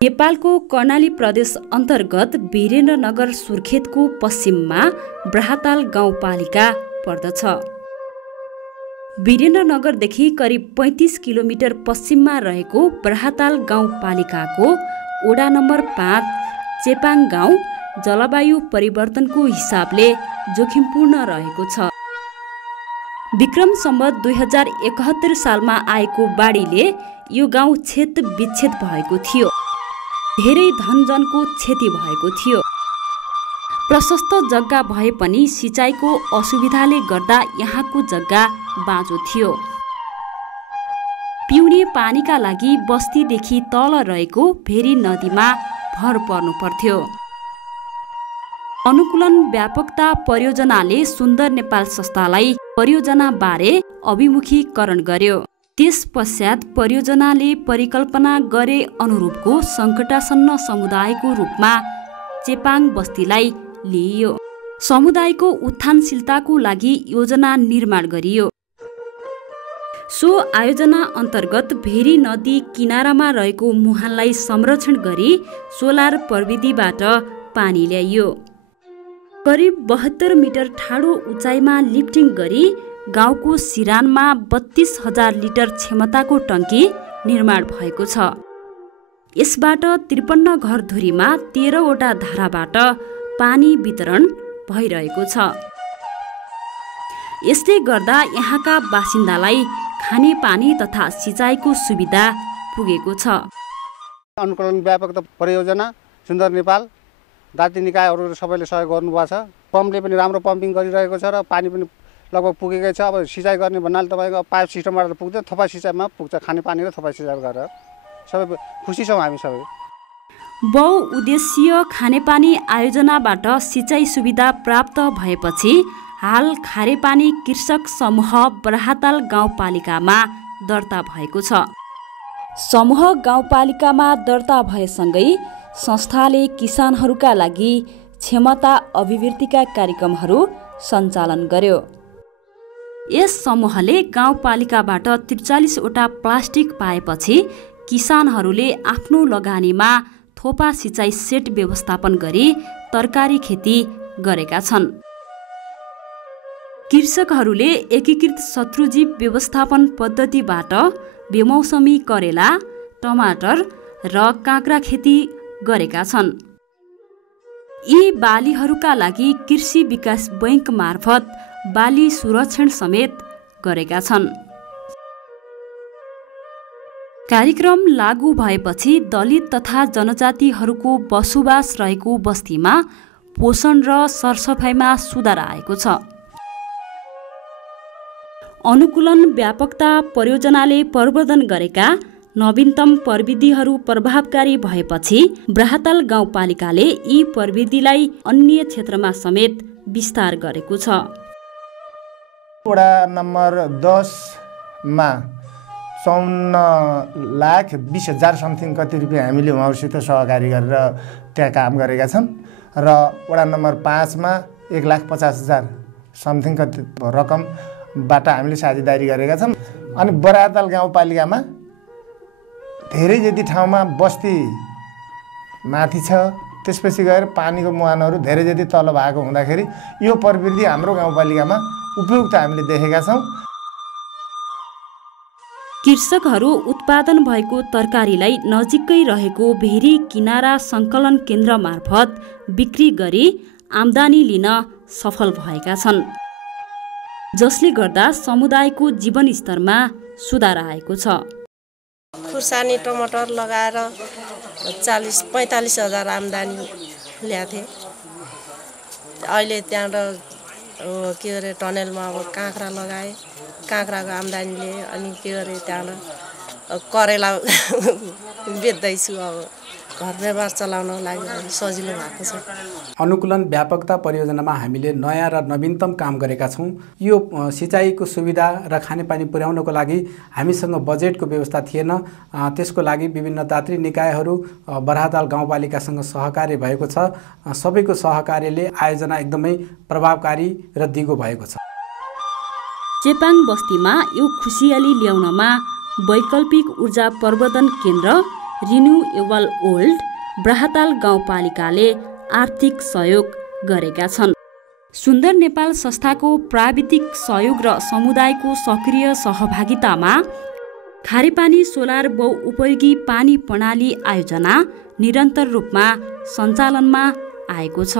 नेपालको कर्णाली प्रदेश अन्तर्गत वीरेन्द्रनगर सुर्खेतको पश्चिममा ब्राहताल गाउँपालिका पर्दछ। वीरेन्द्रनगरदेखि करिब 35 किलोमिटर पश्चिममा रहेको ब्राहताल गाउँपालिकाको वडा नम्बर 5 चेपाङ गाउँ जलवायु परिवर्तनको हिसाबले जोखिमपूर्ण रहेको छ। विक्रम सम्वत 2071 सालमा आएको बाढीले यो गाउँ क्षेत्र विच्छेद भएको थियो। धेरै धनजनको क्षति भएको थियो। प्रशस्त जग्गा भए पनि सिँचाइको असुविधाले गर्दा यहाँको जग्गा बाँझो थियो। पिउने पानीका लागि बस्तीदेखि तल रहेको भेरी नदीमा भर पर्नु पर्थ्यो। अनुकूलन व्यापकता परियोजनाले सुन्दर नेपाल संस्थालाई परियोजनाबारे अभिमुखीकरण गर्यो। त्यसपश्चात परियोजनाले परिकल्पना गरे अनुरूपको सङ्कटासन्न समुदायको रूपमा चेपाङ बस्तीलाई लिइयो। समुदायको उत्थानशीलताको लागि योजना निर्माण गरियो। सो आयोजना अन्तर्गत भेरी नदी किनारामा रहेको मुहानलाई संरक्षण गरी सोलर प्रविधिबाट पानी ल्याइयो। करिब 72 मिटर ठाडो उचाइमा लिफ्टिङ गरी गाउँको सिरानमा 32,000 लिटर क्षमताको टङ्की निर्माण भएको छ। यसबाट 53 घरधुरीमा 13वटा धाराबाट पानी वितरण भइरहेको छ। यसले गर्दा यहाँका बासिन्दालाई खाने पानी तथा सिँचाइको सुविधा पुगेको छ। अनुकूलन व्यापकता परियोजना सुन्दर नेपाल जाति निकायहरू सबैले सहयोग गर्नुभएको छ। पम्पले पनि राम्रो पम्पिङ गरिरहेको छ र पानी पनि लगभग पुगेकै छ। अब सिँचाइ गर्ने भन्नाले तपाईँको पाइप सिस्टमबाट पुग्दैन, थोपा सिँचाइमा पुग्छ। खाने पानी र थोपा सिँचाइ गरेर सबै खुसी छौँ हामी सबै। बहुउद्देश्यीय खानेपानी आयोजनाबाट सिँचाइ सुविधा प्राप्त भएपछि हाल खारेपानी कृषक समूह ब्राहताल गाउँपालिकामा दर्ता भएको छ। समूह गाउँपालिकामा दर्ता भएसँगै संस्थाले किसानहरूका लागि क्षमता अभिवृद्धिका कार्यक्रमहरू सञ्चालन गर्यो। यस समूहले गाउँपालिकाबाट 43वटा प्लास्टिक पाएपछि किसानहरूले आफ्नो लगानीमा थोपा सिँचाइ सेट व्यवस्थापन गरी तरकारी खेती गरेका छन्। कृषकहरूले एकीकृत शत्रुजीव व्यवस्थापन पद्धतिबाट बेमौसमी करेला, टमाटर र काँक्रा खेती गरेका छन्। यी बालीहरूका लागि कृषि विकास बैंक मार्फत बाली सुरक्षण समेत गरेका छन्। कार्यक्रम लागू भएपछि दलित तथा जनजातिहरूको बसोबास रहेको बस्तीमा पोषण र सरसफाइमा सुधार आएको छ। अनुकूलन व्यापकता परियोजनाले प्रवर्धन गरेका नवीनतम प्रविधिहरू प्रभावकारी भएपछि ब्राहताल गाउँपालिकाले यी प्रविधिलाई अन्य क्षेत्रमा समेत विस्तार गरेको छ। वडा नम्बर 10 मा 54,20,000 समथिङ कति रुपियाँ हामीले उहाँहरूसित सहकारी गरेर त्यहाँ काम गरेका छन् र वडा नम्बर 5 मा 1,50,000 समथिङ कति रकमबाट हामीले साझेदारी गरेका छौँ। अनि ब्राहताल गाउँपालिकामा धेरै जति ठाउँमा बस्ती माथि छ, त्यसपछि गएर पानीको मुहानहरू धेरै जति तल भएको हुँदाखेरि यो प्रवृत्ति हाम्रो गाउँपालिकामा उपयुक्त हामीले देखेका छौँ। कृषकहरू उत्पादन भएको तरकारीलाई नजिकै रहेको भेरी किनारा सङ्कलन केन्द्र मार्फत बिक्री गरी आम्दानी लिन सफल भएका छन्, जसले गर्दा समुदायको जीवनस्तरमा सुधार आएको छ। खुर्सानी टमाटर लगाएर 40-45,000 आम्दानी ल्याथे। अहिले त्यहाँबाट के अरे टनेलमा अब काँक्रा लगाए, काँक्राको आम्दानी लिए। अनि के अरे त्यहाँबाट करेला बेच्दैछु। अब घर व्यवहार चलाउन लागि सजिलो भएको छ। अनुकूलन व्यापकता परियोजनामा हामीले नयाँ र नवीनतम काम गरेका छौँ। यो सिँचाइको सुविधा र खानेपानी पुर्याउनको लागि हामीसँग बजेटको व्यवस्था थिएन। त्यसको लागि विभिन्न दात्री निकायहरू ब्राहताल गाउँपालिकासँग सहकार्य भएको छ। सबैको सहकार्यले आयोजना एकदमै प्रभावकारी र दिगो भएको छ। चेपाङ बस्तीमा यो खुसियाली ल्याउनमा वैकल्पिक ऊर्जा प्रवर्धन केन्द्र रिन्युएबल ओल्ड ब्राहताल गाउँपालिकाले आर्थिक सहयोग गरेका छन्। सुन्दर नेपाल संस्थाको प्राविधिक सहयोग र समुदायको सक्रिय सहभागितामा खारेपानी सोलर बहुउपयोगी पानी प्रणाली आयोजना निरन्तर रूपमा सञ्चालनमा आएको छ।